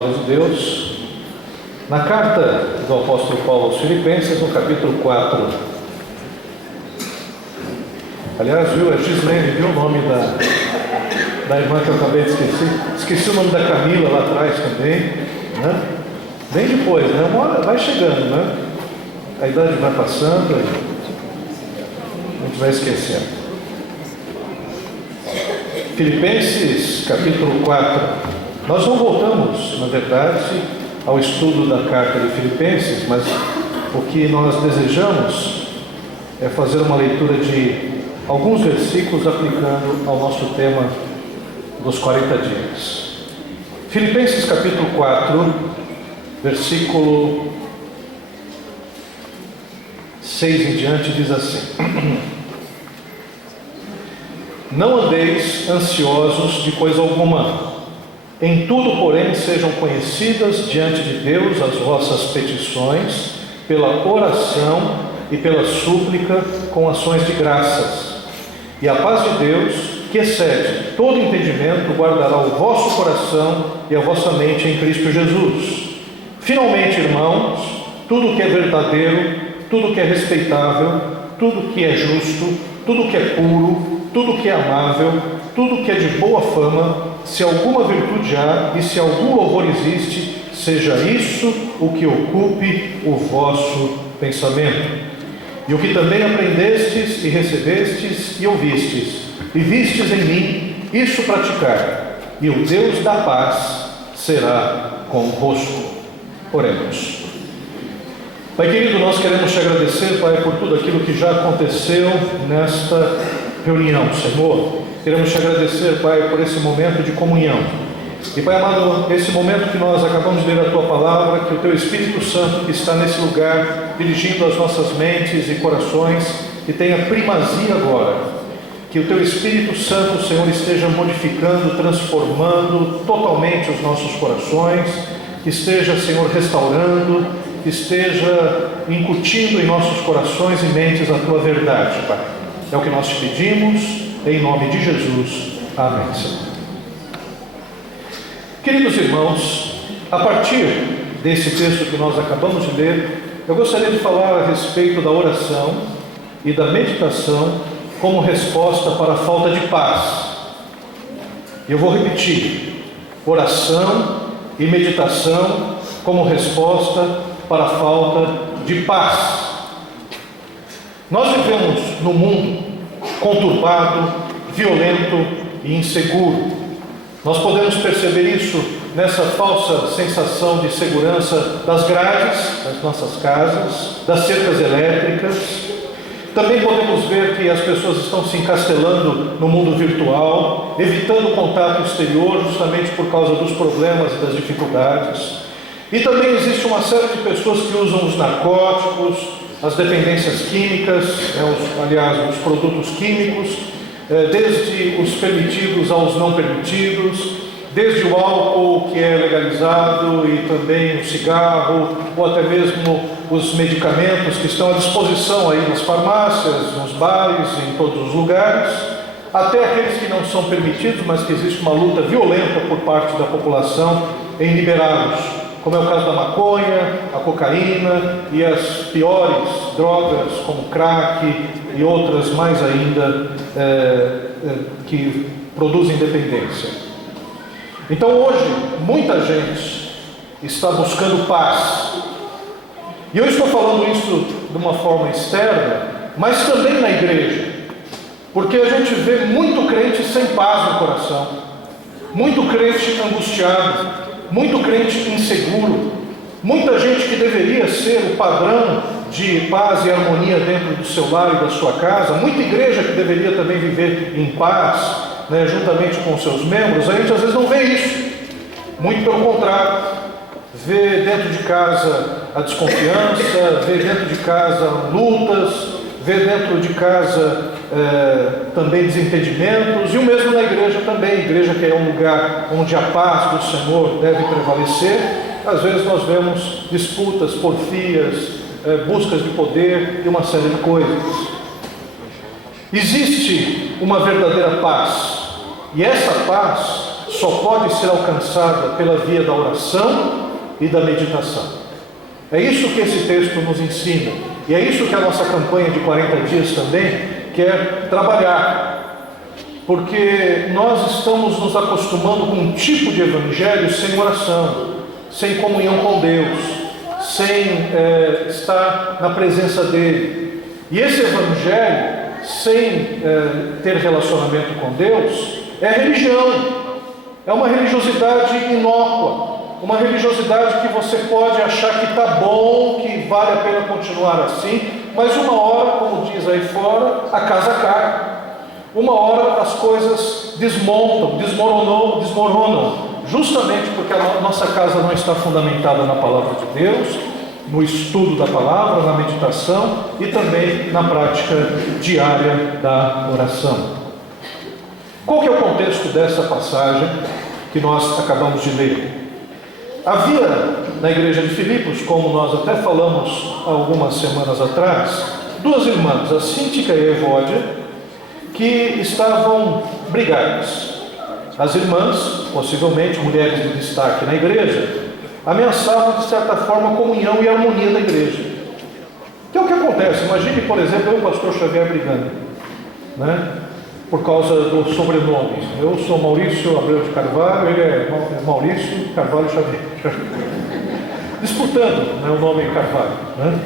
De Deus, na carta do apóstolo Paulo aos Filipenses, no capítulo 4. Aliás, viu, a Gislene, viu o nome da irmã que eu acabei de esquecer? Esqueci o nome da Camila lá atrás também, né? Bem depois, né? Uma hora vai chegando, né? A idade vai passando, a gente vai esquecendo. Filipenses, capítulo 4. Nós não voltamos, na verdade, ao estudo da carta de Filipenses, mas o que nós desejamos é fazer uma leitura de alguns versículos aplicando ao nosso tema dos 40 dias. Filipenses capítulo 4, versículo 6 em diante, diz assim: Não andeis ansiosos de coisa alguma. Em tudo, porém, sejam conhecidas diante de Deus as vossas petições, pela oração e pela súplica, com ações de graças. E a paz de Deus, que excede todo entendimento, guardará o vosso coração e a vossa mente em Cristo Jesus. Finalmente, irmãos, tudo que é verdadeiro, tudo que é respeitável, tudo que é justo, tudo que é puro, tudo que é amável, tudo que é de boa fama, se alguma virtude há e se algum louvor existe, seja isso o que ocupe o vosso pensamento. E o que também aprendestes e recebestes e ouvistes, e vistes em mim, isso praticar, e o Deus da paz será convosco. Oremos. Pai querido, nós queremos te agradecer, Pai, por tudo aquilo que já aconteceu nesta reunião, Senhor. Queremos te agradecer, Pai, por esse momento de comunhão. E, Pai amado, esse momento que nós acabamos de ler a Tua Palavra, que o Teu Espírito Santo que está nesse lugar, dirigindo as nossas mentes e corações, que tenha primazia agora. Que o Teu Espírito Santo, Senhor, esteja modificando, transformando totalmente os nossos corações, que esteja, Senhor, restaurando, que esteja incutindo em nossos corações e mentes a Tua verdade, Pai. É o que nós te pedimos, em nome de Jesus. Amém, Senhor. Queridos irmãos, a partir desse texto que nós acabamos de ler, eu gostaria de falar a respeito da oração e da meditação como resposta para a falta de paz. Eu vou repetir: oração e meditação como resposta para a falta de paz. Nós vivemos num mundo conturbado, violento e inseguro. Nós podemos perceber isso nessa falsa sensação de segurança das grades das nossas casas, das cercas elétricas. Também podemos ver que as pessoas estão se encastelando no mundo virtual, evitando o contato exterior justamente por causa dos problemas e das dificuldades. E também existe uma série de pessoas que usam os narcóticos, as dependências químicas, os produtos químicos, desde os permitidos aos não permitidos, desde o álcool que é legalizado e também o cigarro, ou até mesmo os medicamentos que estão à disposição aí nas farmácias, nos bares, em todos os lugares, até aqueles que não são permitidos, mas que existe uma luta violenta por parte da população em liberá-los, como é o caso da maconha, a cocaína e as piores drogas como crack e outras mais ainda que produzem dependência. Então hoje muita gente está buscando paz. E eu estou falando isso de uma forma externa, mas também na igreja, porque a gente vê muito crente sem paz no coração, muito crente angustiado, muito crente inseguro, muita gente que deveria ser o padrão de paz e harmonia dentro do seu lar e da sua casa, muita igreja que deveria também viver em paz, juntamente com os seus membros. A gente às vezes não vê isso, muito pelo contrário, vê dentro de casa a desconfiança, vê dentro de casa lutas, vê dentro de casa também desentendimentos, e o mesmo na igreja também. Igreja que é um lugar onde a paz do Senhor deve prevalecer, às vezes nós vemos disputas, porfias, buscas de poder e uma série de coisas. Existe uma verdadeira paz, e essa paz só pode ser alcançada pela via da oração e da meditação. É isso que esse texto nos ensina. E é isso que a nossa campanha de 40 dias também quer trabalhar. Porque nós estamos nos acostumando com um tipo de evangelho sem oração, sem comunhão com Deus, sem estar na presença dele. E esse evangelho, sem ter relacionamento com Deus, é religião. É uma religiosidade inócua. Uma religiosidade que você pode achar que está bom, que vale a pena continuar assim, mas uma hora, como diz aí fora, a casa cai. Uma hora as coisas desmoronam, justamente porque a nossa casa não está fundamentada na palavra de Deus, no estudo da palavra, na meditação e também na prática diária da oração. Qual que é o contexto dessa passagem que nós acabamos de ler? Havia na igreja de Filipos, como nós até falamos algumas semanas atrás, duas irmãs, a Síntica e a Evódia, que estavam brigadas. As irmãs, possivelmente mulheres de destaque na igreja, ameaçavam de certa forma a comunhão e a harmonia da igreja. Que é o que acontece. Imagine, por exemplo, eu e o pastor Xavier brigando, né? Por causa do sobrenome. Eu sou Maurício Abreu de Carvalho, ele é Maurício Carvalho Xavier. Disputando, né, o nome Carvalho, né?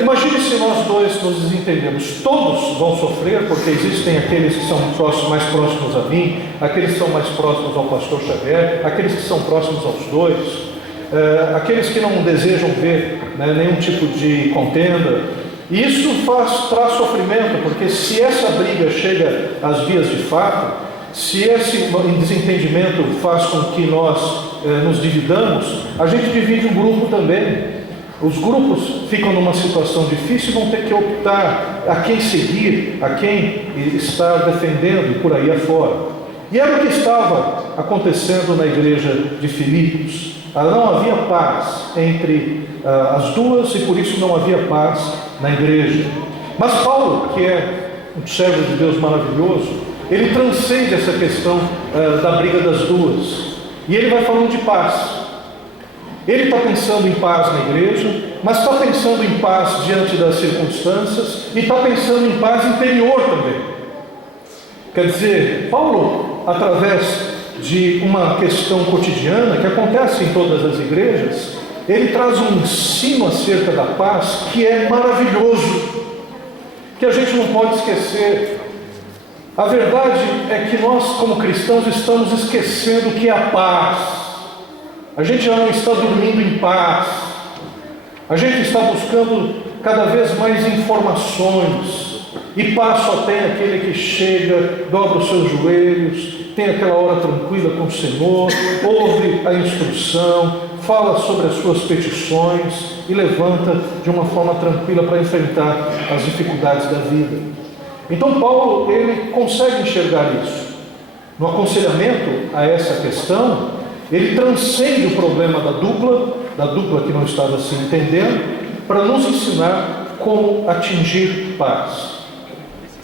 Imagine se nós dois nos desentendemos. Todos vão sofrer, porque existem aqueles que são mais próximos a mim, aqueles que são mais próximos ao pastor Xavier, aqueles que são próximos aos dois, aqueles que não desejam ver, né, nenhum tipo de contenda. E isso traz sofrimento, porque se essa briga chega às vias de fato, se esse desentendimento faz com que nós nos dividamos, a gente divide um grupo também. Os grupos ficam numa situação difícil e vão ter que optar a quem seguir, a quem estar defendendo e por aí afora. E era o que estava acontecendo na igreja de Filipos. Não havia paz entre as duas e por isso não havia paz na igreja. Mas Paulo, que é um servo de Deus maravilhoso, ele transcende essa questão da briga das duas. E ele vai falando de paz. Ele está pensando em paz na igreja, mas está pensando em paz diante das circunstâncias e está pensando em paz interior também. Quer dizer, Paulo, através de uma questão cotidiana que acontece em todas as igrejas, ele traz um ensino acerca da paz que é maravilhoso, que a gente não pode esquecer. A verdade é que nós, como cristãos, estamos esquecendo o que é a paz. A gente já não está dormindo em paz. A gente está buscando cada vez mais informações. E paz só tem aquele que chega, dobra os seus joelhos, tem aquela hora tranquila com o Senhor, ouve a instrução, fala sobre as suas petições e levanta de uma forma tranquila para enfrentar as dificuldades da vida. Então Paulo, ele consegue enxergar isso. No aconselhamento a essa questão, ele transcende o problema da dupla que não estava se entendendo, para nos ensinar como atingir paz.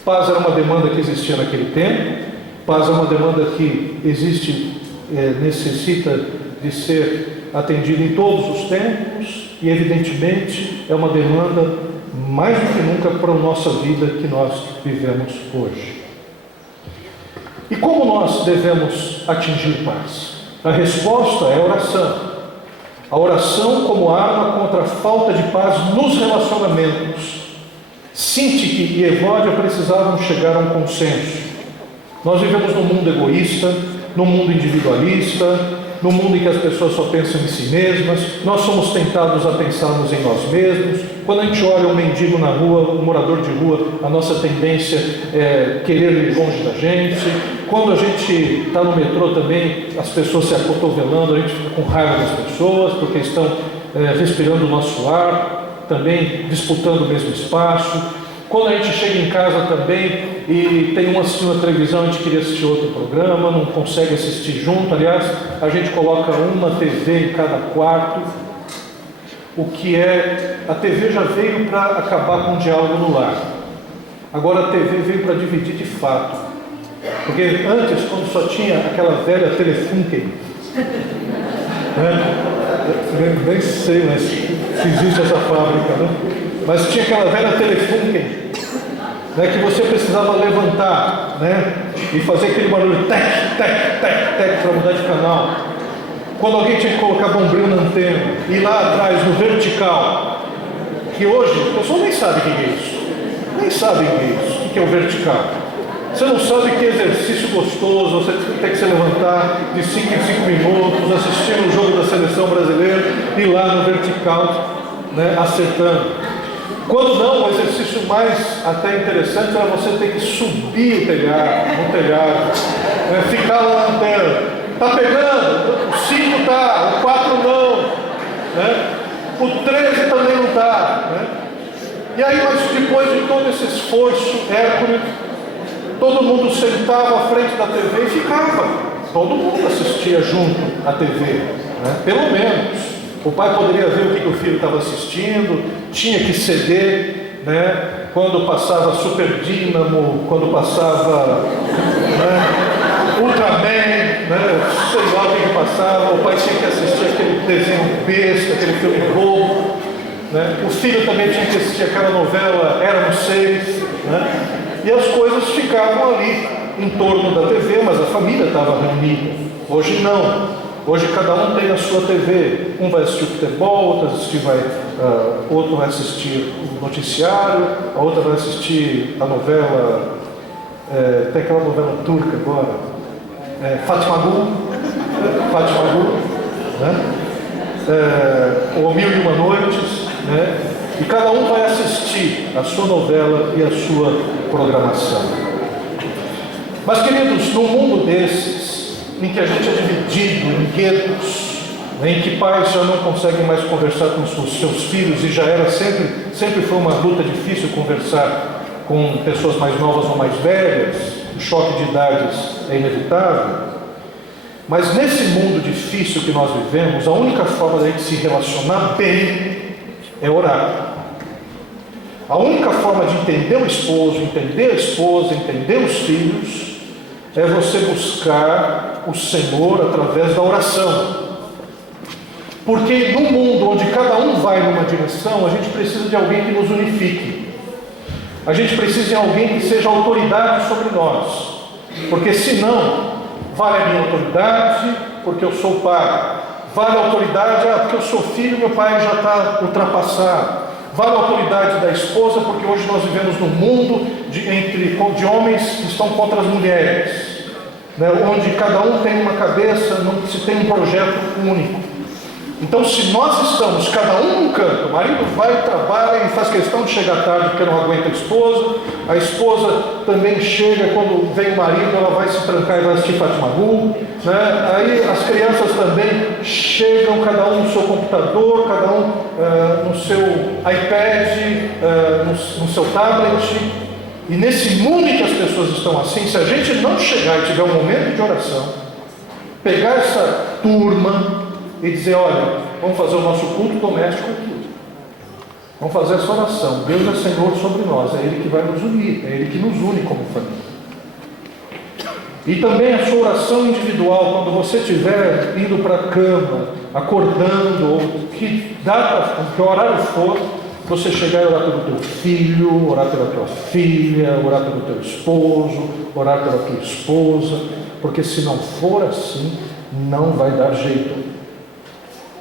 Paz era uma demanda que existia naquele tempo, paz é uma demanda que existe, necessita de ser atendida em todos os tempos e, evidentemente, é uma demanda mais do que nunca para a nossa vida que nós vivemos hoje. E como nós devemos atingir paz? A resposta é a oração. A oração como arma contra a falta de paz nos relacionamentos. Síntique e Evódia precisavam chegar a um consenso. Nós vivemos num mundo egoísta, num mundo individualista, num mundo em que as pessoas só pensam em si mesmas. Nós somos tentados a pensarmos em nós mesmos. Quando a gente olha um mendigo na rua, um morador de rua, a nossa tendência é querer ir longe da gente. Quando a gente está no metrô também, as pessoas se acotovelando, a gente fica com raiva das pessoas, porque estão respirando o nosso ar, também disputando o mesmo espaço. Quando a gente chega em casa também e tem um assistindo a televisão, a gente queria assistir outro programa, não consegue assistir junto. Aliás, a gente coloca uma TV em cada quarto. O que é... A TV já veio para acabar com o diálogo no lar. Agora a TV veio para dividir de fato. Porque antes, quando só tinha aquela velha Telefunken, né? Nem sei mas se existe essa fábrica, né? Mas tinha aquela velha Telefunken, né, que você precisava levantar, né, e fazer aquele barulho tec, tec, tec, tec para mudar de canal. Quando alguém tinha que colocar bombril na antena, e lá atrás no vertical, que hoje as pessoas nem sabem o que é isso, nem sabem o que é isso, o que é o vertical. Você não sabe que exercício gostoso, você tem que se levantar de 5 em 5 minutos, assistir o jogo da seleção brasileira e lá no vertical, né, acertando. Quando não, o exercício mais até interessante era você ter que subir no telhado, né, ficar lá na antena. Está pegando? O 5 está, o 4 não, né? O 13 também não está. Né? E aí, mas depois de todo esse esforço hércules, todo mundo sentava à frente da TV e ficava. Todo mundo assistia junto à TV, né? Pelo menos. O pai poderia ver o que o filho estava assistindo, tinha que ceder, né? Quando passava Super Dínamo, quando passava, né, Ultraman, né? Sei lá o que passava, o pai tinha que assistir aquele desenho besta, aquele filme bobo, né? O filho também tinha que assistir aquela novela Éramos Seis, né? E as coisas ficavam ali em torno da TV, mas a família estava reunida. Hoje não. Hoje cada um tem a sua TV. Um vai assistir o futebol, outro vai assistir o noticiário, a outra vai assistir a novela, tem aquela novela turca agora, Fátima Gul, né? Ou Mil e Uma Noites, né? E cada um vai assistir a sua novela e a sua programação. Mas, queridos, num mundo desses, em que a gente é dividido em guetos, né, em que pais já não conseguem mais conversar com os seus filhos, e já era sempre foi uma luta difícil conversar com pessoas mais novas ou mais velhas, o choque de idades é inevitável. Mas nesse mundo difícil que nós vivemos, a única forma da gente se relacionar bem é orar. A única forma de entender o esposo, entender a esposa, entender os filhos, é você buscar o Senhor através da oração. Porque num mundo onde cada um vai numa direção, a gente precisa de alguém que nos unifique. A gente precisa de alguém que seja autoridade sobre nós. Porque senão, vale a minha autoridade porque eu sou pai. Vale a autoridade porque eu sou filho e meu pai já está ultrapassado. Vale a autoridade da esposa porque hoje nós vivemos num mundo de homens que estão contra as mulheres, né? Onde cada um tem uma cabeça, não se tem um projeto único. Então, se nós estamos, cada um num canto, o marido vai, trabalha e faz questão de chegar tarde porque não aguenta a esposa também chega, quando vem o marido, ela vai se trancar e vai assistir Fátima Gul, né? Aí as crianças também chegam, cada um no seu computador, cada um no seu iPad, no seu tablet. E nesse mundo em que as pessoas estão assim, se a gente não chegar e tiver um momento de oração, pegar essa turma e dizer, olha, vamos fazer o nosso culto doméstico aqui. Vamos fazer essa oração. Deus é Senhor sobre nós, é Ele que vai nos unir, é Ele que nos une como família. E também a sua oração individual, quando você estiver indo para a cama, acordando, ou que horário for, você chegar e orar pelo teu filho, orar pela tua filha, orar pelo teu esposo, orar pela tua esposa, porque se não for assim, não vai dar jeito.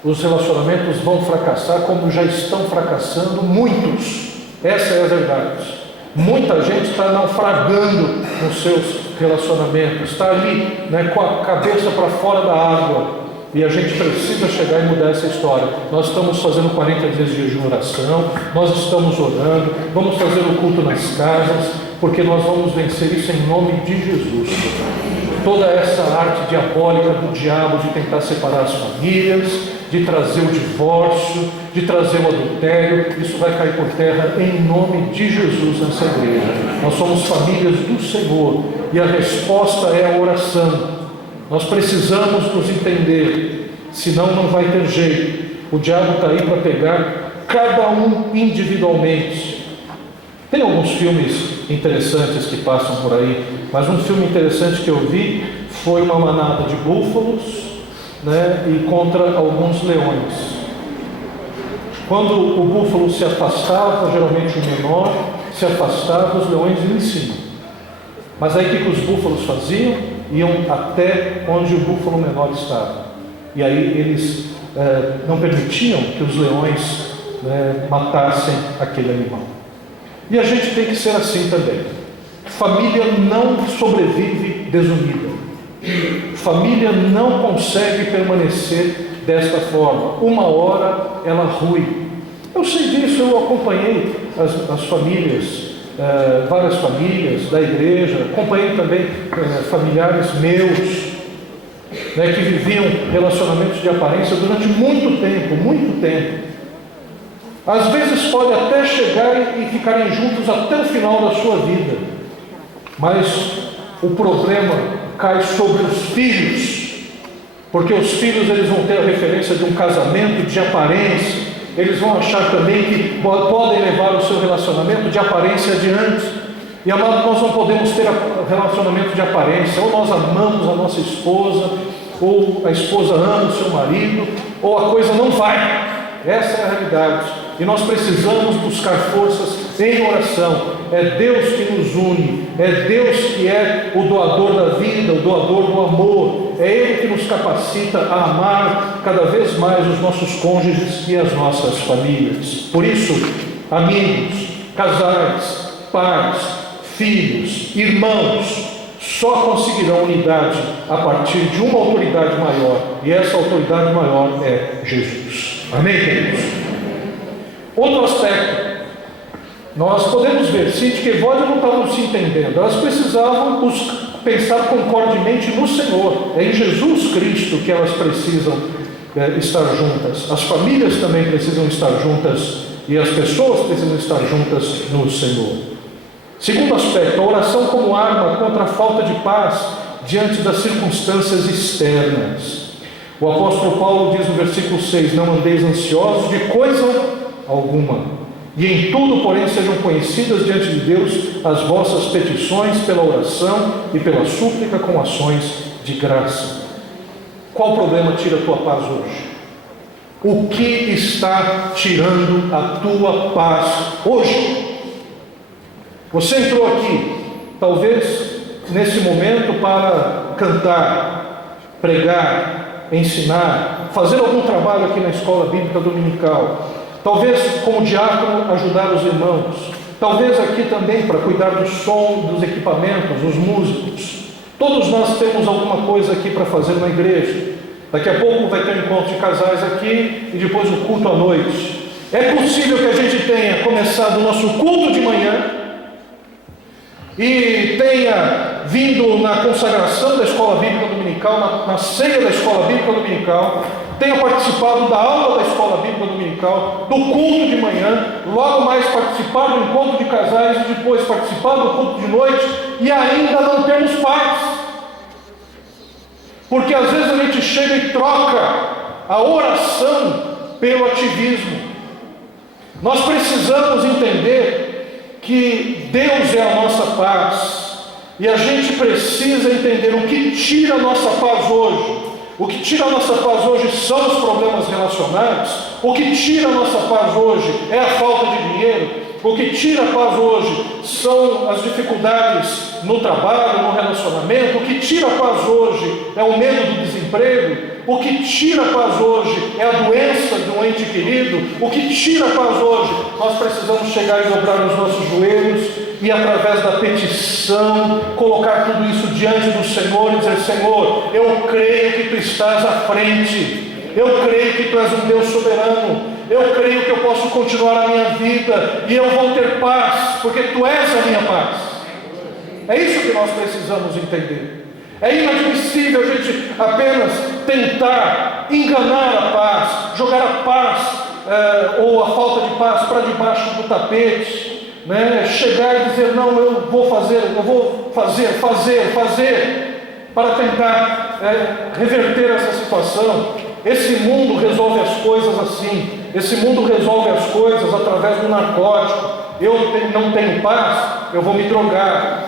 Os relacionamentos vão fracassar como já estão fracassando muitos. Essa é a verdade. Muita gente está naufragando nos seus relacionamentos, está ali, né, com a cabeça para fora da água. E a gente precisa chegar e mudar essa história. Nós estamos fazendo 40 dias de jejum e oração, nós estamos orando, vamos fazer o culto nas casas, porque nós vamos vencer isso em nome de Jesus. Toda essa arte diabólica do diabo de tentar separar as famílias, de trazer o divórcio, de trazer o adultério, isso vai cair por terra em nome de Jesus nessa igreja. Nós somos famílias do Senhor e a resposta é a oração. Nós precisamos nos entender, senão não vai ter jeito. O diabo está aí para pegar cada um individualmente. Tem alguns filmes interessantes que passam por aí mas um filme interessante que eu vi foi uma manada de búfalos, né, e contra alguns leões. Quando o búfalo se afastava, geralmente o menor se afastava, os leões iam em cima. Mas aí o que os búfalos faziam? Iam até onde o búfalo menor estava. E aí eles não permitiam que os leões matassem aquele animal. E a gente tem que ser assim também. Família não sobrevive desunida. Família não consegue permanecer desta forma. Uma hora ela rui. Eu sei disso, eu acompanhei as famílias, várias famílias da igreja, acompanhei também familiares meus, que viviam relacionamentos de aparência durante muito tempo. Às vezes pode até chegar e ficarem juntos até o final da sua vida, mas o problema cai sobre os filhos, porque os filhos eles vão ter a referência de um casamento de aparência, eles vão achar também que podem levar o seu relacionamento de aparência adiante. E amado, nós não podemos ter relacionamento de aparência. Ou nós amamos a nossa esposa, ou a esposa ama o seu marido, ou a coisa não vai. Essa é a realidade. E nós precisamos buscar forças em oração. É Deus que nos une, é Deus que é o doador da vida, o doador do amor. É Ele que nos capacita a amar cada vez mais os nossos cônjuges e as nossas famílias. Por isso, amigos, casais, pais, filhos, irmãos, só conseguirão unidade a partir de uma autoridade maior. E essa autoridade maior é Jesus. Amém, queridos? Outro aspecto. Nós podemos ver, Cíntia e Evódia não estavam se entendendo. Elas precisavam pensar concordemente no Senhor. É em Jesus Cristo que elas precisam estar juntas. As famílias também precisam estar juntas. E as pessoas precisam estar juntas no Senhor. Segundo aspecto, a oração como arma contra a falta de paz diante das circunstâncias externas. O apóstolo Paulo diz no versículo 6, não andeis ansiosos de coisa alguma. E em tudo, porém, sejam conhecidas diante de Deus as vossas petições pela oração e pela súplica com ações de graça. Qual problema tira a tua paz hoje? O que está tirando a tua paz hoje? Você entrou aqui, talvez nesse momento, para cantar, pregar, ensinar, fazer algum trabalho aqui na escola bíblica dominical. Talvez como diácono ajudar os irmãos. Talvez aqui também para cuidar do som, dos equipamentos, os músicos. Todos nós temos alguma coisa aqui para fazer na igreja. Daqui a pouco vai ter um encontro de casais aqui e depois o culto à noite. É possível que a gente tenha começado o nosso culto de manhã e tenha vindo na consagração da escola bíblica dominical, na ceia da escola bíblica dominical, tenha participado da aula da escola bíblica dominical, do culto de manhã, logo mais participar do encontro de casais e depois participar do culto de noite e ainda não temos paz. Porque às vezes a gente chega e troca a oração pelo ativismo. Nós precisamos entender que Deus é a nossa paz e a gente precisa entender o que tira a nossa paz hoje. O que tira a nossa paz hoje são os problemas relacionados. O que tira a nossa paz hoje é a falta de dinheiro. O que tira a paz hoje são as dificuldades no trabalho, no relacionamento. O que tira a paz hoje é o medo do desemprego. O que tira a paz hoje é a doença de um ente querido. O que tira a paz hoje, nós precisamos chegar e dobrar os nossos joelhos e através da petição, colocar tudo isso diante do Senhor e dizer: Senhor, eu creio que Tu estás à frente. Eu creio que Tu és um Deus soberano. Eu creio que eu posso continuar a minha vida e eu vou ter paz, porque Tu és a minha paz. É isso que nós precisamos entender. É inadmissível a gente apenas tentar enganar a paz, jogar a paz ou a falta de paz para debaixo do tapete, né? Chegar e dizer: não, eu vou fazer, para tentar reverter essa situação. Esse mundo resolve as coisas assim. Esse mundo resolve as coisas através do narcótico. Eu não tenho paz, eu vou me drogar.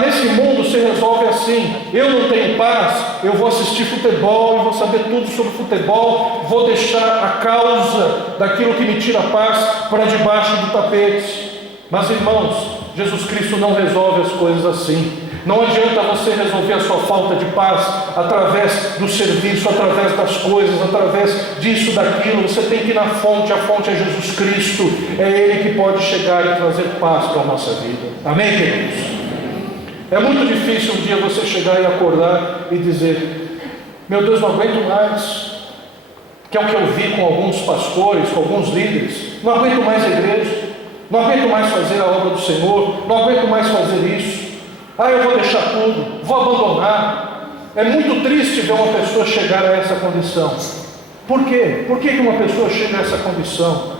Nesse mundo se resolve assim: eu não tenho paz, eu vou assistir futebol e vou saber tudo sobre futebol, vou deixar a causa daquilo que me tira a paz para debaixo do tapete. Mas irmãos, Jesus Cristo não resolve as coisas assim. Não adianta você resolver a sua falta de paz através do serviço, através das coisas, através disso, daquilo. Você tem que ir na fonte, a fonte é Jesus Cristo. É Ele que pode chegar e trazer paz para a nossa vida. Amém, queridos? É muito difícil um dia você chegar e acordar e dizer: meu Deus, não aguento mais. Que é o que eu vi com alguns pastores, com alguns líderes. Não aguento mais a igreja, não aguento mais fazer a obra do Senhor, não aguento mais fazer isso. Eu vou deixar tudo, vou abandonar. É muito triste ver uma pessoa chegar a essa condição. Por quê? Por que uma pessoa chega a essa condição?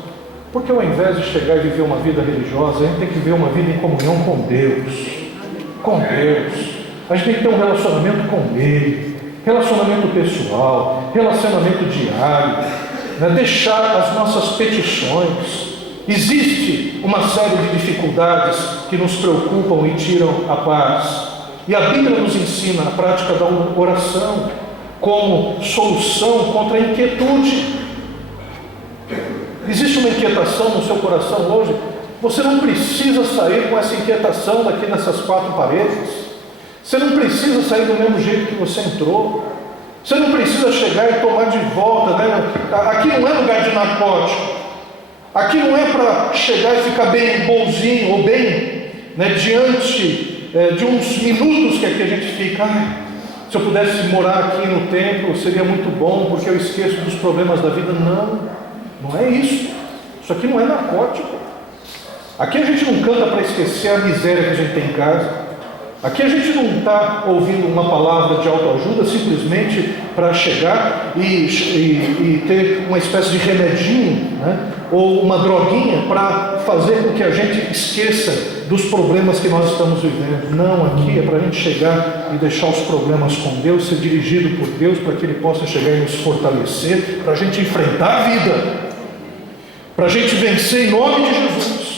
Porque ao invés de chegar e viver uma vida religiosa, a gente tem que viver uma vida em comunhão com Deus. Com Deus. A gente tem que ter um relacionamento com Ele, relacionamento pessoal, relacionamento diário, né? Deixar as nossas petições. Existe uma série de dificuldades que nos preocupam e tiram a paz. E a Bíblia nos ensina a prática da oração como solução contra a inquietude. Existe uma inquietação no seu coração hoje? Você não precisa sair com essa inquietação daqui nessas quatro paredes. Você não precisa sair do mesmo jeito que você entrou. Você não precisa chegar e tomar de volta, né? Aqui não é lugar de narcótico. Aqui não é para chegar e ficar bem bonzinho ou bem, né, diante de uns minutos que aqui a gente fica. Se eu pudesse morar aqui no templo seria muito bom, porque eu esqueço dos problemas da vida. Não é isso. Isso aqui não é narcótico. Aqui a gente não canta para esquecer a miséria que a gente tem em casa. Aqui a gente não está ouvindo uma palavra de autoajuda simplesmente para chegar e ter uma espécie de remedinho, né? Ou uma droguinha para fazer com que a gente esqueça dos problemas que nós estamos vivendo. Não, aqui é para a gente chegar e deixar os problemas com Deus, ser dirigido por Deus, para que Ele possa chegar e nos fortalecer, para a gente enfrentar a vida, para a gente vencer em nome de Jesus,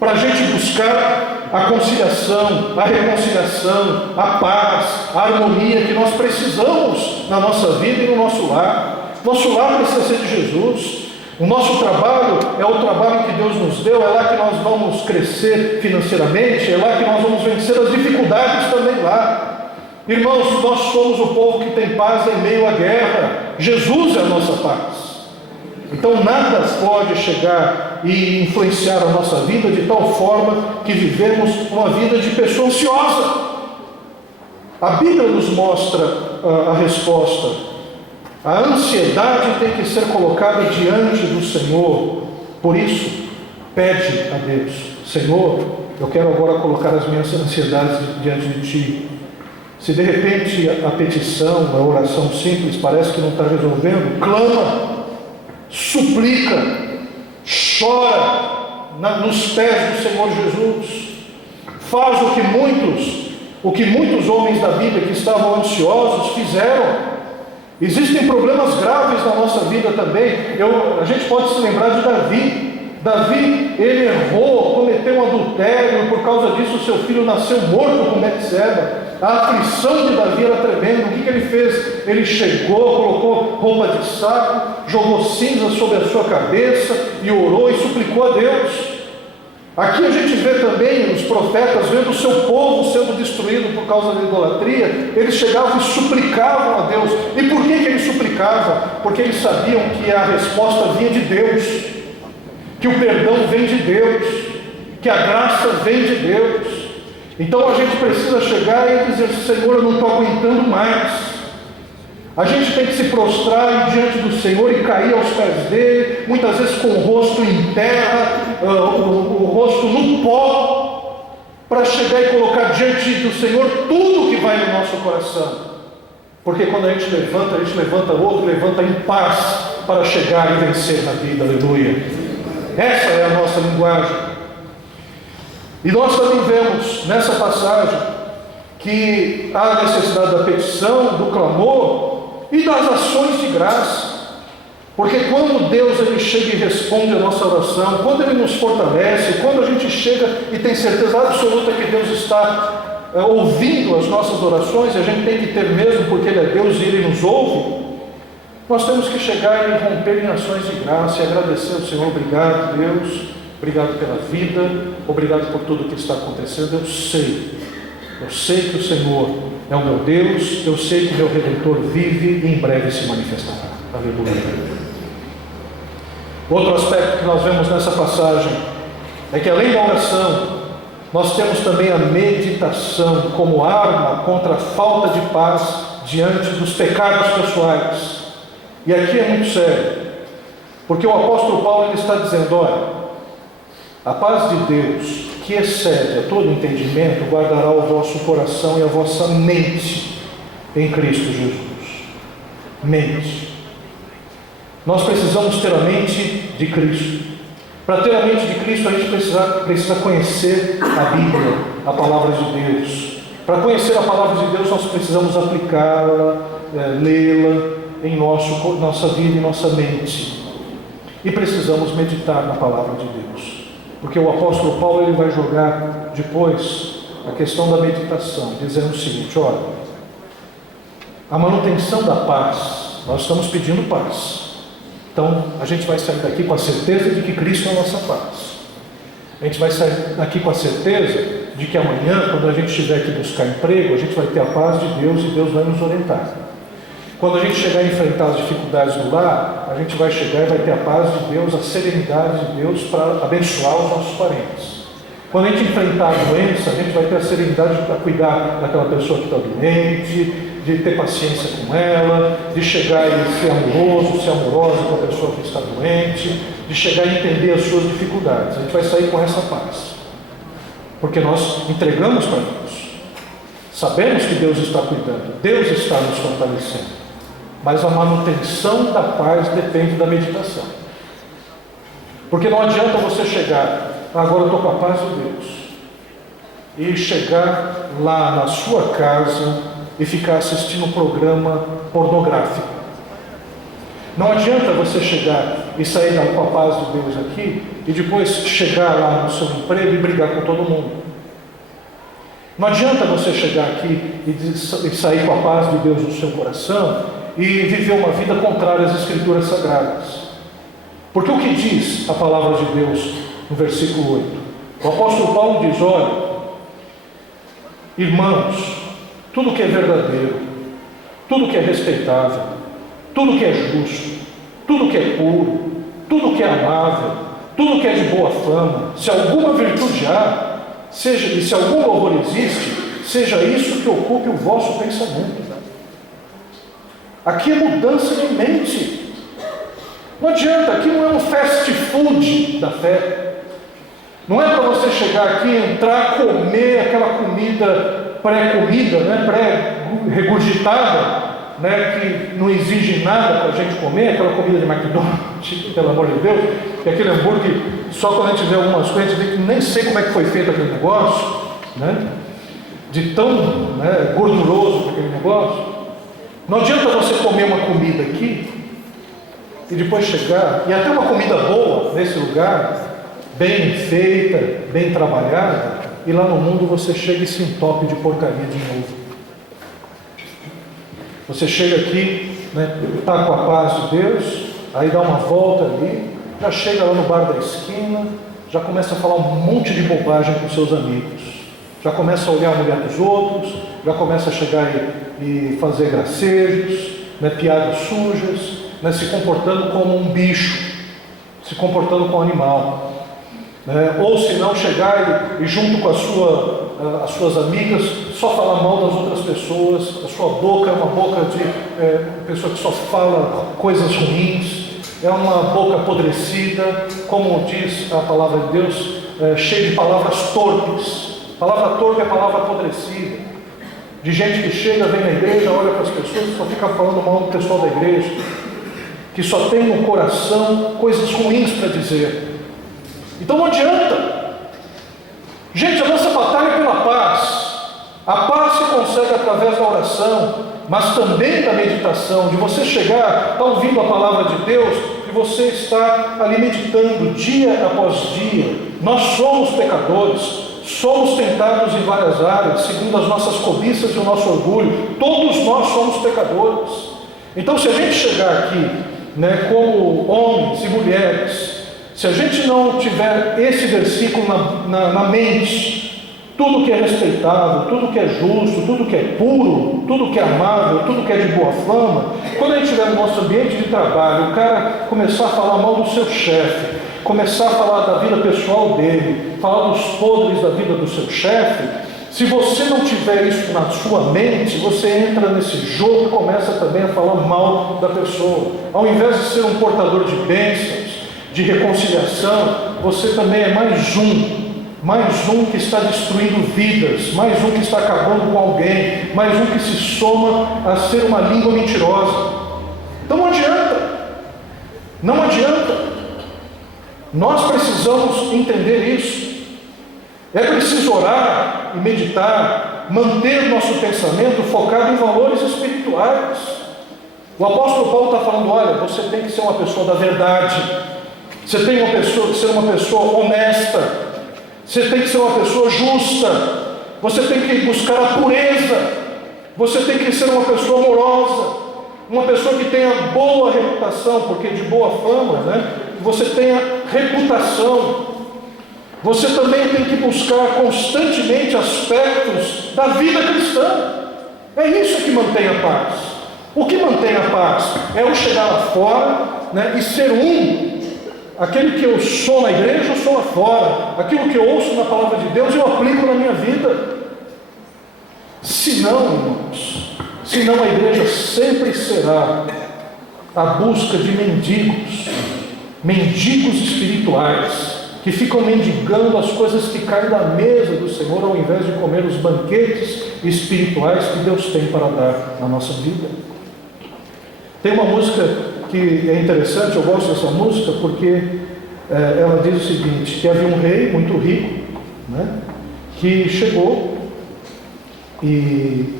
para a gente buscar a conciliação, a reconciliação, a paz, a harmonia que nós precisamos na nossa vida e no nosso lar. Nosso lar precisa ser de Jesus. O nosso trabalho é o trabalho que Deus nos deu, é lá que nós vamos crescer financeiramente, é lá que nós vamos vencer as dificuldades também lá. Irmãos, nós somos o povo que tem paz em meio à guerra. Jesus é a nossa paz. Então nada pode chegar e influenciar a nossa vida de tal forma que vivemos uma vida de pessoa ansiosa. A Bíblia nos mostra a resposta. A ansiedade tem que ser colocada diante do Senhor. Por isso, pede a Deus: Senhor, eu quero agora colocar as minhas ansiedades diante de Ti. Se de repente a petição, a oração simples parece que não está resolvendo, clama, suplica, chora nos pés do Senhor Jesus. Faz o que muitos homens da Bíblia que estavam ansiosos fizeram. Existem problemas graves na nossa vida também. A gente pode se lembrar de Davi. Davi, ele errou, cometeu um adultério, por causa disso seu filho nasceu morto com Betseba. A aflição de Davi era tremenda. O que ele fez? Ele chegou, colocou roupa de saco, jogou cinza sobre a sua cabeça e orou e suplicou a Deus. Aqui a gente vê também os profetas vendo o seu povo sendo destruído por causa da idolatria. Eles chegavam e suplicavam a Deus. E por que eles suplicavam? Porque eles sabiam que a resposta vinha de Deus, que o perdão vem de Deus, que a graça vem de Deus. Então a gente precisa chegar e dizer: Senhor, eu não estou aguentando mais. A gente tem que se prostrar diante do Senhor e cair aos pés dele, muitas vezes com o rosto em terra, o rosto no pó, para chegar e colocar diante do Senhor tudo que vai no nosso coração. Porque quando a gente levanta o outro, levanta em paz para chegar e vencer na vida. Aleluia. Essa é a nossa linguagem. E nós também vemos nessa passagem que há a necessidade da petição, do clamor e das ações de graça. Porque quando Deus ele chega e responde a nossa oração, quando Ele nos fortalece, quando a gente chega e tem certeza absoluta que Deus está ouvindo as nossas orações, e a gente tem que ter mesmo, porque Ele é Deus e Ele nos ouve, nós temos que chegar e romper em ações de graça e agradecer ao Senhor. Obrigado, Deus, obrigado pela vida, obrigado por tudo que está acontecendo. Eu sei que o Senhor é o meu Deus, eu sei que meu Redentor vive e em breve se manifestará. Aleluia. Outro aspecto que nós vemos nessa passagem é que, além da oração, nós temos também a meditação como arma contra a falta de paz diante dos pecados pessoais. E aqui é muito sério, porque o apóstolo Paulo ele está dizendo: olha, a paz de Deus, que excede a todo entendimento, guardará o vosso coração e a vossa mente em Cristo Jesus. Mente. Nós precisamos ter a mente de Cristo. Para ter a mente de Cristo, a gente precisa conhecer a Bíblia, a palavra de Deus. Para conhecer a palavra de Deus, nós precisamos aplicá-la, lê-la em nossa vida e nossa mente. E precisamos meditar na palavra de Deus. Porque o apóstolo Paulo ele vai jogar depois a questão da meditação, dizendo o seguinte: olha, a manutenção da paz, nós estamos pedindo paz. Então, a gente vai sair daqui com a certeza de que Cristo é a nossa paz. A gente vai sair daqui com a certeza de que amanhã, quando a gente tiver que buscar emprego, a gente vai ter a paz de Deus e Deus vai nos orientar. Quando a gente chegar a enfrentar as dificuldades do lar, a gente vai chegar e vai ter a paz de Deus, a serenidade de Deus para abençoar os nossos parentes. Quando a gente enfrentar a doença, a gente vai ter a serenidade para cuidar daquela pessoa que está doente, de ter paciência com ela, de chegar e ser amoroso, ser amorosa com a pessoa que está doente, de chegar e entender as suas dificuldades. A gente vai sair com essa paz, porque nós entregamos para Deus, sabemos que Deus está cuidando, Deus está nos fortalecendo, mas a manutenção da paz depende da meditação. Porque não adianta você chegar, agora eu estou com a paz de Deus, e chegar lá na sua casa e ficar assistindo um programa pornográfico. Não adianta você chegar e sair com a paz de Deus aqui e depois chegar lá no seu emprego e brigar com todo mundo. Não adianta você chegar aqui e sair com a paz de Deus no seu coração e viver uma vida contrária às Escrituras Sagradas. Porque o que diz a palavra de Deus no versículo 8? O apóstolo Paulo diz: olha, irmãos, tudo que é verdadeiro, tudo que é respeitável, tudo que é justo, tudo que é puro, tudo que é amável, tudo que é de boa fama, se alguma virtude há, e se algum louvor existe, seja isso que ocupe o vosso pensamento. Aqui é mudança de mente. Não adianta, aqui não é um fast food da fé. Não é para você chegar aqui, entrar, comer aquela comida pré-comida, pré-regurgitada, que não exige nada para a gente comer, aquela comida de McDonald's, pelo amor de Deus, que aquele hambúrguer, só quando a gente vê algumas coisas, a gente nem sei como é que foi feito aquele negócio, de tão gorduroso aquele negócio. Não adianta você comer uma comida aqui e depois chegar, e até uma comida boa nesse lugar, bem feita, bem trabalhada, e lá no mundo você chega e se entope de porcaria de novo. Você chega aqui, está com a paz de Deus, aí dá uma volta ali, já chega lá no bar da esquina, já começa a falar um monte de bobagem com seus amigos, já começa a olhar a mulher dos outros, já começa a chegar e fazer gracejos, piadas sujas, se comportando como um bicho, se comportando como um animal. Ou se não chegar e junto com as suas amigas só falar mal das outras pessoas. A sua boca é uma boca de pessoa que só fala coisas ruins, é uma boca apodrecida, como diz a palavra de Deus, cheia de palavras torpes. Palavra torpe é palavra apodrecida, de gente que chega, vem na igreja, olha para as pessoas e só fica falando mal do pessoal da igreja, que só tem no coração coisas ruins para dizer. Então não adianta. Gente, a nossa batalha é pela paz. A paz se consegue através da oração. mas também da meditação, de você chegar, está ouvindo a palavra de Deus, e você está ali meditando dia após dia. Nós somos pecadores, somos tentados em várias áreas, segundo as nossas cobiças e o nosso orgulho. Todos nós somos pecadores. Então, se a gente chegar aqui, como homens e mulheres, se a gente não tiver esse versículo na mente, tudo que é respeitável, tudo que é justo, tudo que é puro, tudo que é amável, tudo que é de boa fama, quando a gente estiver no nosso ambiente de trabalho, o cara começar a falar mal do seu chefe, começar a falar da vida pessoal dele, falar dos podres da vida do seu chefe, se você não tiver isso na sua mente, você entra nesse jogo e começa também a falar mal da pessoa. Ao invés de ser um portador de bênçãos, de reconciliação, você também é mais um que está destruindo vidas, mais um que está acabando com alguém, mais um que se soma a ser uma língua mentirosa. Então não adianta. Nós precisamos entender isso. É preciso orar e meditar, manter nosso pensamento focado em valores espirituais. O apóstolo Paulo está falando, olha, você tem que ser uma pessoa da verdade, você tem que ser uma pessoa honesta, você tem que ser uma pessoa justa, você tem que buscar a pureza, você tem que ser uma pessoa amorosa, uma pessoa que tenha boa reputação, porque de boa fama, você tenha reputação. Você também tem que buscar constantemente aspectos da vida cristã. É isso que mantém a paz. O que mantém a paz é eu chegar lá fora, e ser aquele que eu sou na igreja, eu sou lá fora. Aquilo que eu ouço na palavra de Deus, eu aplico na minha vida. Senão, irmãos, a igreja sempre será a busca de mendigos espirituais, que ficam mendigando as coisas que caem da mesa do Senhor, ao invés de comer os banquetes espirituais que Deus tem para dar na nossa vida. Tem uma música que é interessante, eu gosto dessa música, porque ela diz o seguinte, que havia um rei muito rico, que chegou e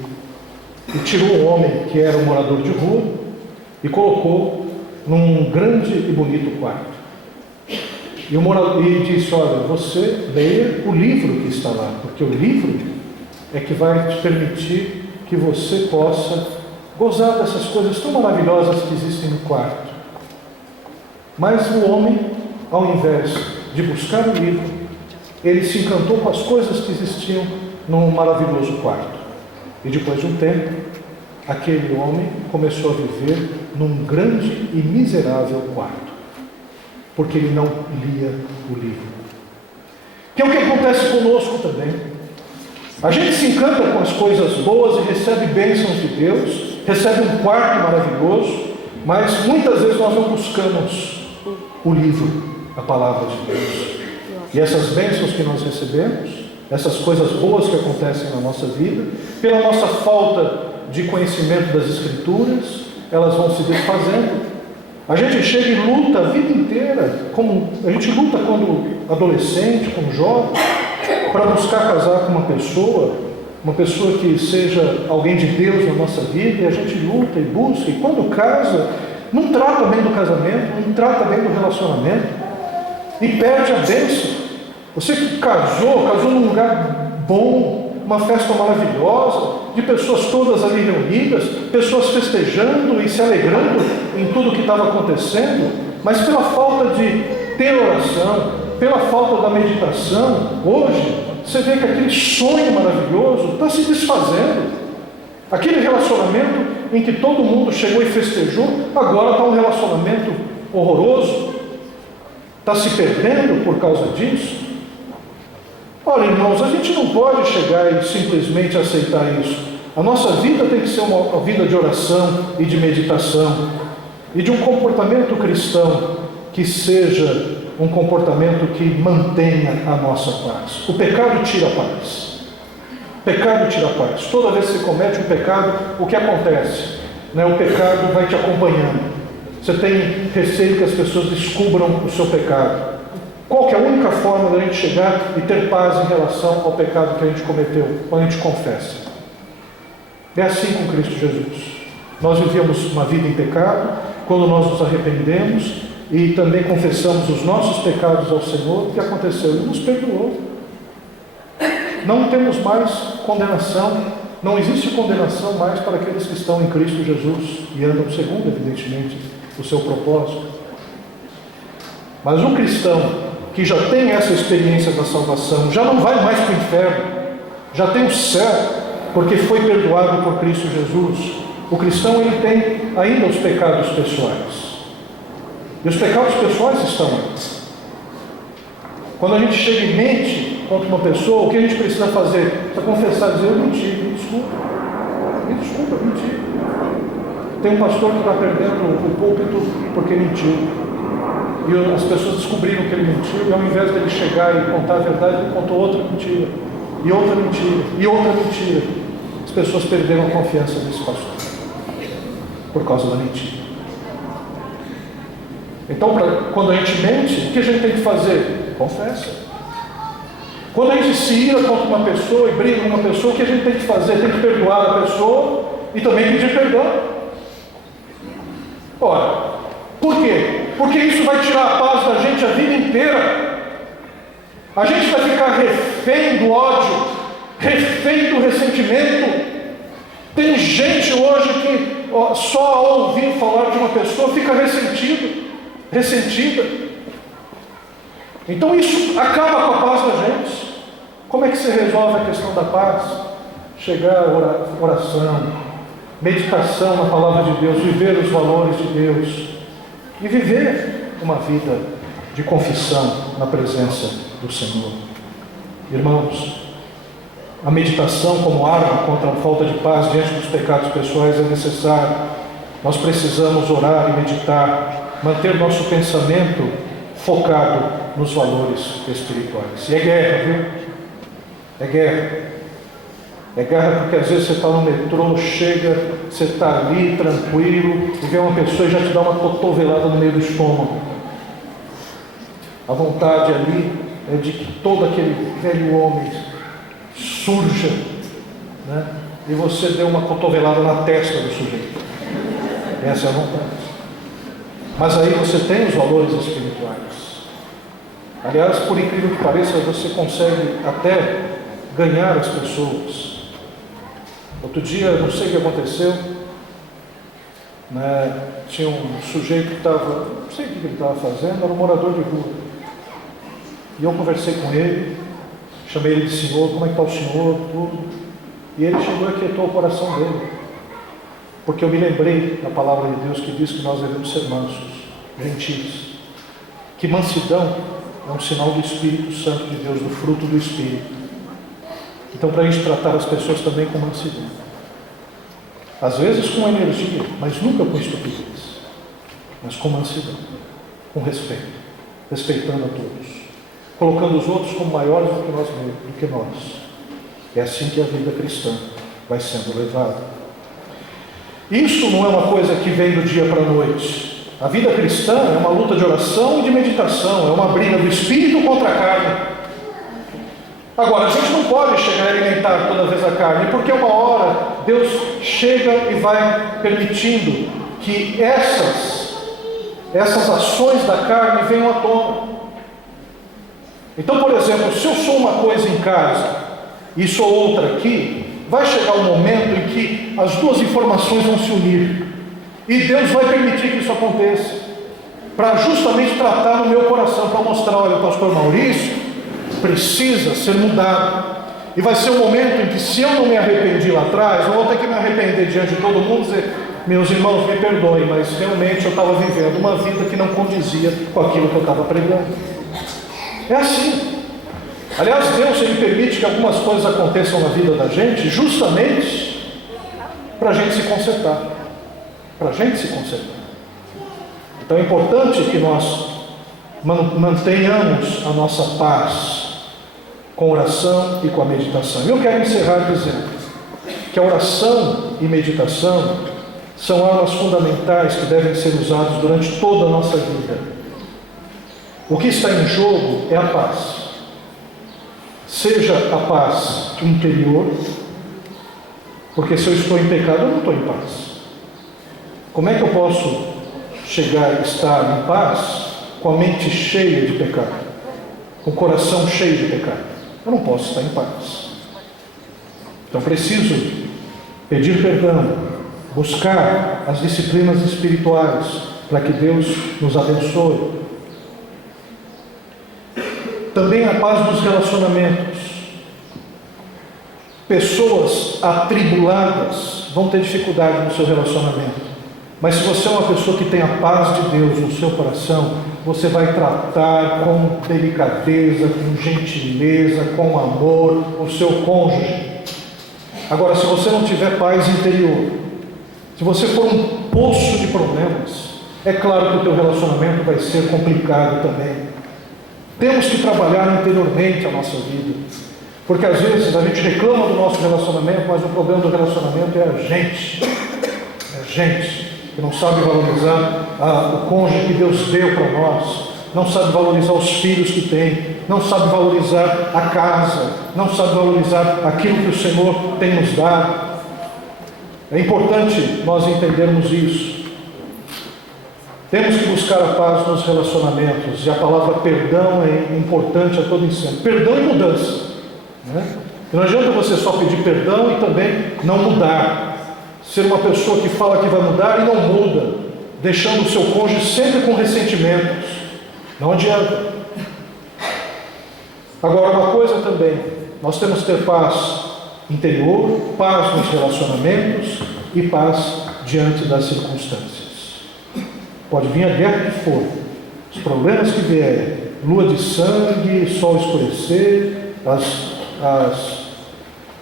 tirou um homem que era um morador de rua e colocou num grande e bonito quarto. E disse, olha, você leia o livro que está lá, porque o livro é que vai te permitir que você possa gozar dessas coisas tão maravilhosas que existem no quarto. Mas o homem, ao invés de buscar o livro, ele se encantou com as coisas que existiam num maravilhoso quarto. E depois de um tempo, aquele homem começou a viver num grande e miserável quarto, porque ele não lia o livro. Que é o que acontece conosco também. A gente se encanta com as coisas boas e recebe bênçãos de Deus, recebe um quarto maravilhoso, mas muitas vezes nós não buscamos o livro, a palavra de Deus. E essas bênçãos que nós recebemos, essas coisas boas que acontecem na nossa vida, pela nossa falta de conhecimento das Escrituras, elas vão se desfazendo. A gente chega e luta a vida inteira, como a gente luta quando adolescente, como jovem, para buscar casar com uma pessoa que seja alguém de Deus na nossa vida, e a gente luta e busca, e quando casa, não trata bem do casamento, não trata bem do relacionamento, e perde a bênção. Você que casou num lugar bom, uma festa maravilhosa, de pessoas todas ali reunidas, pessoas festejando e se alegrando em tudo que estava acontecendo, mas pela falta de ter oração, pela falta da meditação, hoje, você vê que aquele sonho maravilhoso está se desfazendo. Aquele relacionamento em que todo mundo chegou e festejou, agora está um relacionamento horroroso, está se perdendo por causa disso. Olha, irmãos, a gente não pode chegar e simplesmente aceitar isso. A nossa vida tem que ser uma vida de oração e de meditação, e de um comportamento cristão que seja um comportamento que mantenha a nossa paz. O pecado tira a paz. O pecado tira a paz. Toda vez que você comete um pecado, o que acontece? O pecado vai te acompanhando. Você tem receio que as pessoas descubram o seu pecado. Qual que é a única forma da gente chegar e ter paz em relação ao pecado que a gente cometeu, quando a gente confessa? É assim com Cristo Jesus. Nós vivíamos uma vida em pecado. Quando nós nos arrependemos e também confessamos os nossos pecados ao Senhor, o que aconteceu? Ele nos perdoou. Não temos mais condenação. Não existe condenação mais para aqueles que estão em Cristo Jesus e andam segundo, evidentemente, o seu propósito. Mas um cristão que já tem essa experiência da salvação, já não vai mais para o inferno, já tem o céu, porque foi perdoado por Cristo Jesus. O cristão, ele tem ainda os pecados pessoais. E os pecados pessoais estão aí. Quando a gente chega e mente contra uma pessoa, o que a gente precisa fazer? Precisa confessar, dizer: eu menti, me desculpa, eu menti. Tem um pastor que está perdendo o púlpito porque mentiu. E as pessoas descobriram que ele mentiu, e ao invés dele chegar e contar a verdade, ele contou outra mentira, e outra mentira, e outra mentira. As pessoas perderam a confiança desse pastor por causa da mentira. Então, quando a gente mente, o que a gente tem que fazer? Confessa. Quando a gente se ira contra uma pessoa e briga com uma pessoa, o que a gente tem que fazer? Tem que perdoar a pessoa e também pedir perdão. Ora, por quê? Porque isso vai tirar a paz da gente a vida inteira. A gente vai ficar refém do ódio, refém do ressentimento. Tem gente hoje que só ao ouvir falar de uma pessoa fica ressentida. Então isso acaba com a paz da gente. Como é que se resolve a questão da paz? Chegar à oração, meditação na palavra de Deus, viver os valores de Deus e viver uma vida de confissão na presença do Senhor. Irmãos, a meditação como arma contra a falta de paz diante dos pecados pessoais é necessária. Nós precisamos orar e meditar, manter nosso pensamento focado nos valores espirituais. E é guerra, viu? É guerra. É guerra porque às vezes você está no metrô, chega, você está ali tranquilo, e vê uma pessoa e já te dá uma cotovelada no meio do estômago. A vontade ali é de que todo aquele velho homem surja, né? E você dê uma cotovelada na testa do sujeito. Essa é a vontade. Mas aí você tem os valores espirituais. Aliás, por incrível que pareça, você consegue até ganhar as pessoas. Outro dia, não sei o que aconteceu, né? Tinha um sujeito que estava, não sei o que ele estava fazendo, era um morador de rua. E eu conversei com ele, chamei ele de senhor, como é que está o senhor, tudo. E ele chegou e aquietou o coração dele. Porque eu me lembrei da palavra de Deus que diz que nós devemos ser mansos, gentis. Que mansidão é um sinal do Espírito Santo de Deus, do fruto do Espírito. Então, para a gente tratar as pessoas também com mansidão. Às vezes com energia, mas nunca com estupidez. Mas com mansidão, com respeito, respeitando a todos. Colocando os outros como maiores do que nós mesmos, do que nós. É assim que a vida cristã vai sendo levada. Isso não é uma coisa que vem do dia para a noite. A vida cristã é uma luta de oração e de meditação, é uma briga do espírito contra a carne. Agora, a gente não pode chegar a alimentar toda vez a carne, porque uma hora Deus chega e vai permitindo que essas ações da carne venham à tona. Então, por exemplo, se eu sou uma coisa em casa e sou outra aqui, vai chegar um momento em que as duas informações vão se unir. E Deus vai permitir que isso aconteça, para justamente tratar no meu coração, para mostrar: olha, o pastor Maurício precisa ser mudado. E vai ser um momento em que, se eu não me arrependi lá atrás, eu vou ter que me arrepender diante de todo mundo e dizer: meus irmãos, me perdoem, mas realmente eu estava vivendo uma vida que não condizia com aquilo que eu estava pregando. É assim. Aliás, Deus, ele permite que algumas coisas aconteçam na vida da gente justamente para a gente se consertar. Para a gente se consertar. Então é importante que nós mantenhamos a nossa paz com oração e com a meditação. Eu quero encerrar dizendo que a oração e meditação são armas fundamentais que devem ser usadas durante toda a nossa vida. O que está em jogo é a paz. Seja a paz interior, Porque se eu estou em pecado, eu não estou em paz. Como é que eu posso chegar a estar em paz com a mente cheia de pecado? Com o coração cheio de pecado? Eu não posso estar em paz. Então preciso pedir perdão, buscar as disciplinas espirituais para que Deus nos abençoe. Também a paz dos relacionamentos. Pessoas atribuladas vão ter dificuldade no seu relacionamento. Mas se você é uma pessoa que tem a paz de Deus no seu coração, você vai tratar com delicadeza, com gentileza, com amor o seu cônjuge. Agora, se você não tiver paz interior, se você for um poço de problemas, é claro que o teu relacionamento vai ser complicado também. Temos que trabalhar interiormente a nossa vida, porque às vezes a gente reclama do nosso relacionamento, mas o problema do relacionamento é a gente. É a gente que não sabe valorizar o cônjuge que Deus deu para nós, não sabe valorizar os filhos que tem, não sabe valorizar a casa, não sabe valorizar aquilo que o Senhor tem nos dado. É importante nós entendermos isso. Temos que buscar a paz nos relacionamentos, e a palavra perdão é importante a todo instante. Perdão e mudança, né? Não adianta você só pedir perdão e também não mudar. Ser uma pessoa que fala que vai mudar e não muda, deixando o seu cônjuge sempre com ressentimentos. Não adianta. Agora, uma coisa também, nós temos que ter paz interior, paz nos relacionamentos e paz diante das circunstâncias. Pode vir a guerra que for, os problemas que vierem, lua de sangue, sol escurecer, as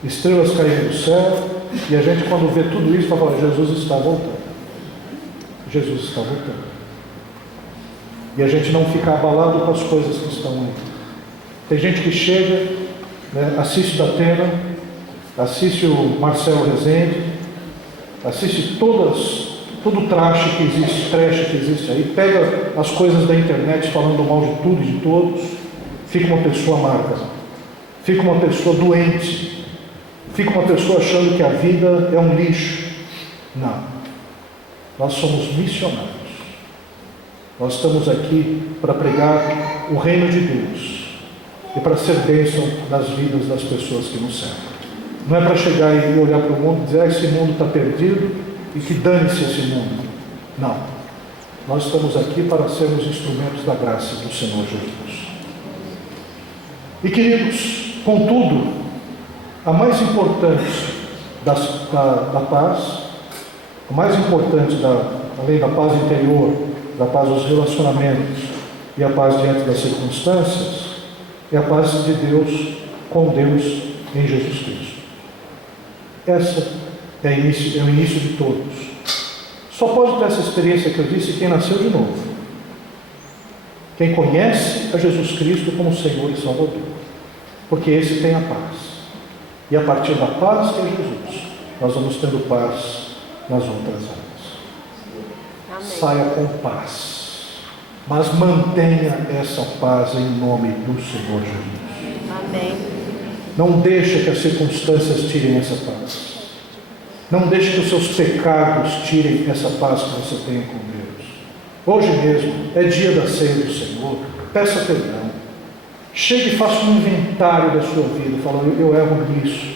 estrelas caírem do céu, e a gente, quando vê tudo isso, vai falar: Jesus está voltando. Jesus está voltando. E a gente não fica abalado com as coisas que estão aí. Tem gente que chega, né, assiste da Atena, assiste o Marcelo Rezende, assiste todo o trash que existe aí, pega as coisas da internet falando mal de tudo e de todos, fica uma pessoa amarga, fica uma pessoa doente, fica uma pessoa achando que a vida é um lixo. Não. Nós somos missionários. Nós estamos aqui para pregar o reino de Deus e para ser bênção nas vidas das pessoas que nos cercam. Não é para chegar e olhar para o mundo e dizer: esse mundo está perdido e que dane-se esse mundo. Não. Nós estamos aqui para sermos instrumentos da graça do Senhor Jesus. E queridos, contudo, a mais importante da paz, a mais importante além da paz interior, da paz dos relacionamentos e a paz diante das circunstâncias, é a paz de Deus com Deus em Jesus Cristo. Essa é o início de todos. Só pode ter essa experiência que eu disse quem nasceu de novo. Quem conhece a Jesus Cristo como Senhor e Salvador. Porque esse tem a paz. E a partir da paz que é Jesus, nós vamos tendo paz nas outras áreas. Amém. Saia com paz, mas mantenha essa paz em nome do Senhor Jesus. Amém. Não deixe que as circunstâncias tirem essa paz. Não deixe que os seus pecados tirem essa paz que você tem com Deus. Hoje mesmo é dia da ceia do Senhor. Peça perdão. Chegue e faça um inventário da sua vida, falando: eu erro nisso,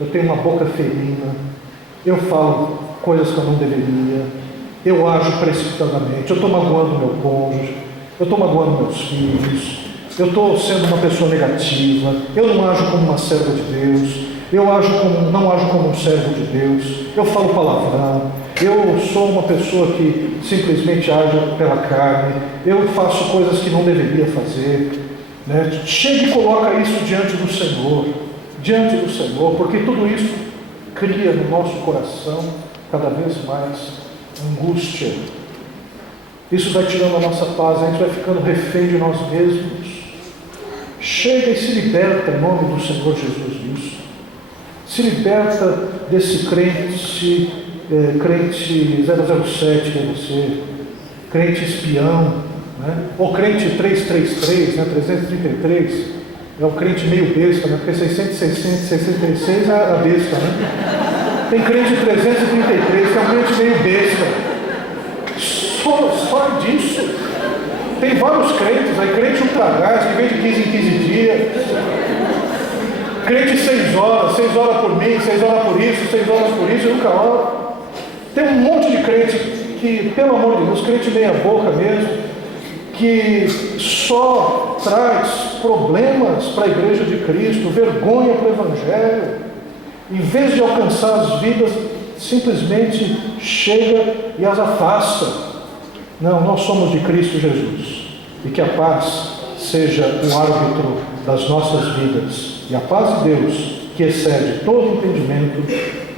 eu tenho uma boca ferina, eu falo coisas que eu não deveria, eu ajo precipitadamente, eu estou magoando meu cônjuge, eu estou magoando meus filhos, eu estou sendo uma pessoa negativa, eu não ajo como uma serva de Deus, eu não ajo como um servo de Deus, eu falo palavrão, eu sou uma pessoa que simplesmente age pela carne, eu faço coisas que não deveria fazer. Né? Chega e coloca isso diante do Senhor, porque tudo isso cria no nosso coração cada vez mais angústia. Isso vai tirando a nossa paz, a gente vai ficando refém de nós mesmos. Chega e se liberta em nome do Senhor Jesus disso. Se liberta desse crente 007 que é você, crente espião, né? Ou crente 333, né? 333, é o crente meio besta, né? Porque 666 é a besta, né? Tem crente de 333, que é um crente meio besta. Só disso. Tem vários crentes, aí crente ultragás, que vem de 15 em 15 dias. Crente 6 horas por mim, 6 horas por isso, 6 horas por isso, eu nunca oro. Tem um monte de crente que, pelo amor de Deus, crente meia boca mesmo, que só traz problemas para a igreja de Cristo, vergonha para o Evangelho. Em vez de alcançar as vidas, simplesmente chega e as afasta. Não, nós somos de Cristo Jesus. E que a paz seja o árbitro das nossas vidas. E a paz de Deus, que excede todo entendimento,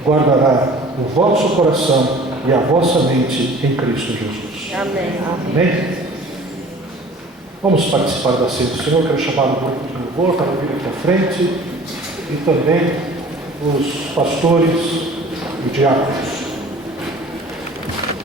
guardará o vosso coração e a vossa mente em Cristo Jesus. Amém. Amém? Vamos participar da ceia do Senhor. Quero chamar o grupo de louvor para vir aqui à frente. E também os pastores e diáconos.